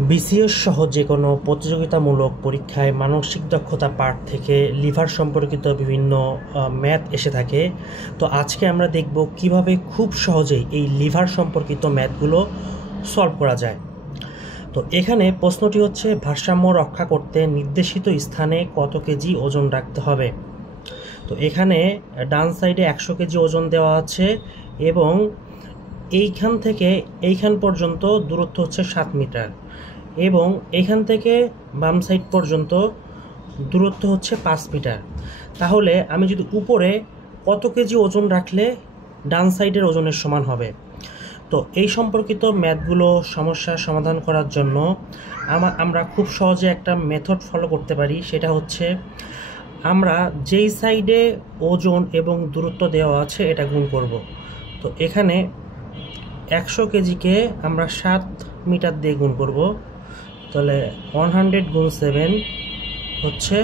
BCS সহ যে কোনো প্রতিযোগিতামূলক পরীক্ষায় মানসিক দক্ষতা পাঠ থেকে লিভার সম্পর্কিত বিভিন্ন ম্যাথ এসে থাকে। তো আজকে আমরা দেখব কিভাবে খুব সহজেই এই লিভার সম্পর্কিত ম্যাথগুলো সলভ করা যায়। তো এখানে প্রশ্নটি হচ্ছে, ভারসাম্য রক্ষা করতে নির্দেশিত স্থানে কত কেজি ওজন রাখতে হবে। তো এখানে ডান সাইডে 100 কেজি ওজন দেওয়া আছে এবং এইখান থেকে এইখান পর্যন্ত দূরত্ব হচ্ছে 7 মিটার এবং এইখান থেকে বাম সাইড পর্যন্ত দূরত্ব হচ্ছে 5 মিটার। তাহলে আমি যদি উপরে কত কেজি ওজন রাখলে ডান সাইডের ওজনের সমান হবে। তো এই সম্পর্কিত ম্যাথগুলো সমস্যার সমাধান করার জন্য আমরা খুব সহজে একটা মেথড ফলো করতে পারি। সেটা হচ্ছে, আমরা যেই সাইডে ওজন এবং দূরত্ব দেওয়া আছে এটা গুণ করব। তো এখানে 100 কেজিকে আমরা 7 মিটার দিয়ে গুণ করব। তাহলে 100 গুণ 7 হচ্ছে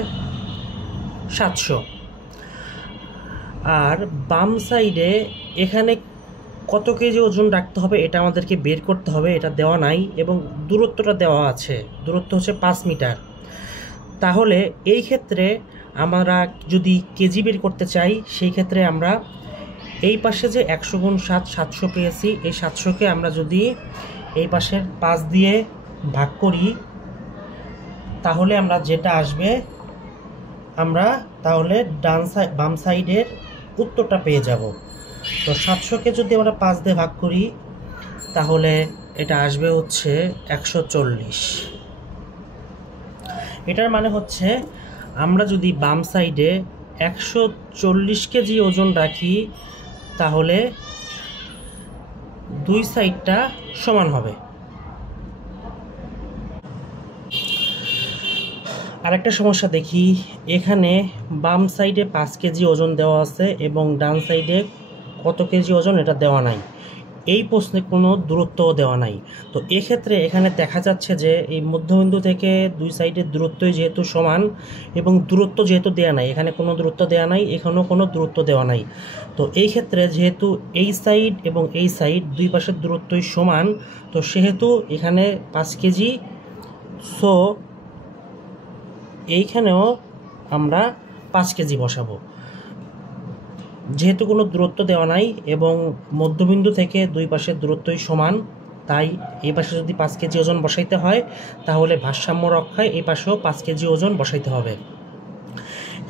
700। আর বাম সাইডে এখানে কত কেজি ওজন রাখতে হবে এটা আমাদেরকে বের করতে হবে, এটা দেওয়া নাই এবং দূরত্বটা দেওয়া আছে, দূরত্ব হচ্ছে 5 মিটার। তাহলে এই ক্ষেত্রে আমরা যদি কেজি বের করতে চাই, সেই ক্ষেত্রে আমরা এই পাশে যে 100 গুণ 7 700 পেয়েছি, এই 700কে আমরা যদি এই পাশের 5 দিয়ে ভাগ করি, তাহলে আমরা যেটা আসবে আমরা তাহলে বাম সাইডের উত্তরটা পেয়ে যাব। তো 700কে যদি আমরা 5 দিয়ে ভাগ করি তাহলে এটা আসবে হচ্ছে 140। এটার মানে হচ্ছে, আমরা যদি বাম সাইডে 140 কেজি ওজন রাখি তাহলে দুই সাইডটা সমান হবে। আরেকটা সমস্যা দেখি, এখানে বাম সাইডে 5 কেজি ওজন দেওয়া আছে এবং ডান সাইডে কত কেজি ওজন এটা দেওয়া নাই। এই প্রশ্নে কোনো দূরত্বও দেওয়া নাই। তো এক্ষেত্রে এখানে দেখা যাচ্ছে যে এই মধ্যবিন্দু থেকে দুই সাইডের দূরত্বই যেহেতু সমান এবং দূরত্ব যেহেতু দেওয়া নাই, এখানে কোনো দূরত্ব দেওয়া নাই, এখানেও কোনো দূরত্ব দেওয়া নাই। তো এই ক্ষেত্রে যেহেতু এই সাইড এবং এই সাইড দুই পাশের দূরত্বই সমান, তো সেহেতু এখানে 5 কেজি, সো এইখানেও আমরা 5 কেজি বসাবো। যেহেতু কোনো দূরত্ব দেওয়া নাই এবং মধ্যবিন্দু থেকে দুই পাশের দূরত্বই সমান, তাই এই পাশে যদি 5 কেজি ওজন বসাইতে হয় তাহলে ভারসাম্য রক্ষায় এই পাশেও 5 কেজি ওজন বসাইতে হবে।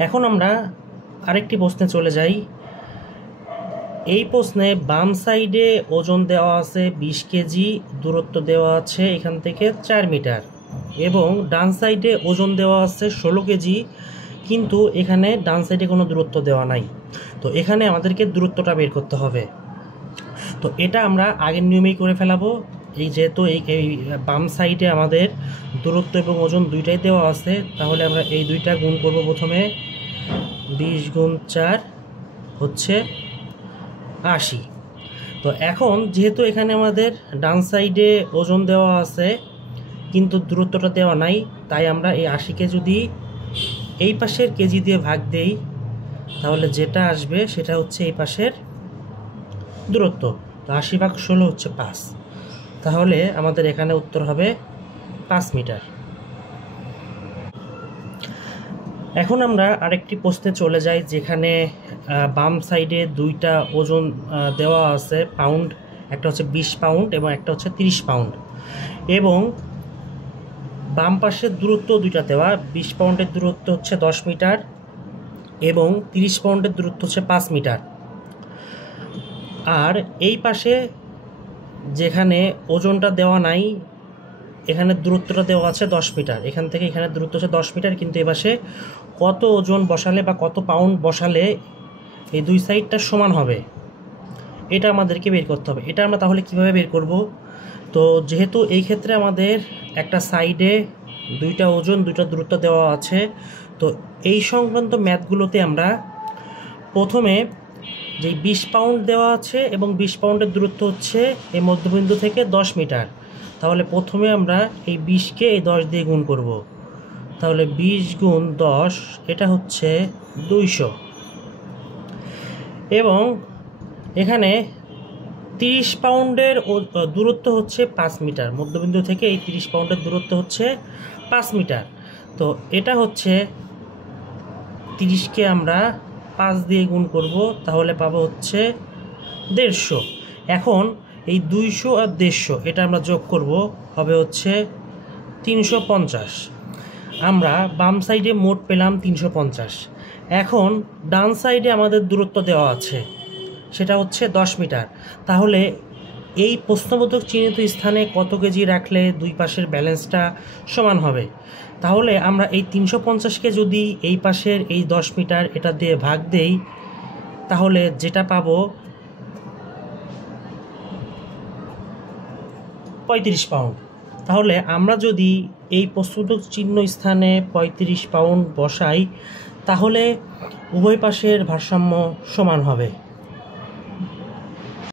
এখন আমরা আরেকটি প্রশ্নে চলে যাই। এই প্রশ্নে বাম সাইডে ওজন দেওয়া আছে 20 কেজি, দূরত্ব দেওয়া আছে এখান থেকে 4 মিটার এবং ডান সাইডে ওজন দেওয়া আছে 16 কেজি, কিন্তু এখানে ডান সাইডে কোনো দূরত্ব দেওয়া নাই। তো এখানে আমাদেরকে দূরত্বটা বের করতে হবে। তো এটা আমরা আগের নিয়মেই করে ফেলাবো। এই যেহেতু এই বাম সাইডে আমাদের দূরত্ব এবং ওজন দুইটাই দেওয়া আছে, তাহলে আমরা এই দুইটা গুণ করব। প্রথমে 20 গুণ 4 হচ্ছে 80। তো এখন যেহেতু এখানে আমাদের ডান সাইডে ওজন দেওয়া আছে কিন্তু দূরত্বটা দেওয়া নাই, তাই আমরা এই 80কে যদি এই পাশের কেজি দিয়ে ভাগ দেই তাহলে যেটা আসবে সেটা হচ্ছে এই পাশের দূরত্ব। তো 80 ভাগ 16 হচ্ছে 5। তাহলে আমাদের এখানে উত্তর হবে 5 মিটার। এখন আমরা আরেকটি প্রশ্নে চলে যাই, যেখানে বাম সাইডে দুইটা ওজন দেওয়া আছে পাউন্ড, একটা হচ্ছে 20 পাউন্ড এবং একটা হচ্ছে 30 পাউন্ড এবং বাম পাশের দূরত্ব দুইটা দেওয়া। 20 পাউন্ডের দূরত্ব হচ্ছে 10 মিটার এবং 30 পাউন্ডের দূরত্ব হচ্ছে 5 মিটার। আর এই পাশে যেখানে ওজনটা দেওয়া নাই, এখানে দূরত্বটা দেওয়া আছে 10 মিটার, এখান থেকে এখানে দূরত্ব হচ্ছে 10 মিটার, কিন্তু এই পাশে কত ওজন বসালে বা কত পাউন্ড বসালে এই দুই সাইডটা সমান হবে এটা আমাদেরকে বের করতে হবে। এটা আমরা তাহলে কিভাবে বের করব? তো যেহেতু এই ক্ষেত্রে আমাদের একটা সাইডে দুইটা ওজন দুইটা দূরত্ব দেওয়া আছে, তো এই সংক্রান্ত ম্যাথগুলোতে আমরা প্রথমে যে 20 পাউন্ড দেওয়া আছে এবং 20 পাউন্ডের দূরত্ব হচ্ছে এই মধ্যবিন্দু থেকে 10 মিটার, তাহলে প্রথমে আমরা এই 20কে এই 10 দিয়ে গুণ করব। তাহলে 20 গুণ 10 এটা হচ্ছে 200 এবং এখানে 30 পাউন্ডের দূরত্ব হচ্ছে 5 মিটার, মধ্যবিন্দু থেকে এই 30 পাউন্ডের দূরত্ব হচ্ছে 5 মিটার। তো এটা হচ্ছে 30কে আমরা 5 দিয়ে গুণ করব, তাহলে পাবো হচ্ছে 150। এখন এই 200 আর 150 এটা আমরা যোগ করব, হবে হচ্ছে 350। আমরা বাম সাইডে মোট পেলাম 350। এখন ডান সাইডে আমাদের দূরত্ব দেওয়া আছে, সেটা হচ্ছে 10 মিটার। তাহলে এই প্রশ্নবোধক চিহ্নিত স্থানে কত কেজি রাখলে দুই পাশের ব্যালেন্সটা সমান হবে? তাহলে আমরা এই 350কে যদি এই পাশের এই 10 মিটার এটা দিয়ে ভাগ দেই, তাহলে যেটা পাবো 35 পাউন্ড। তাহলে আমরা যদি এই প্রশ্নবোধক চিহ্ন স্থানে 35 পাউন্ড বসাই, তাহলে উভয় পাশের ভারসাম্য সমান হবে।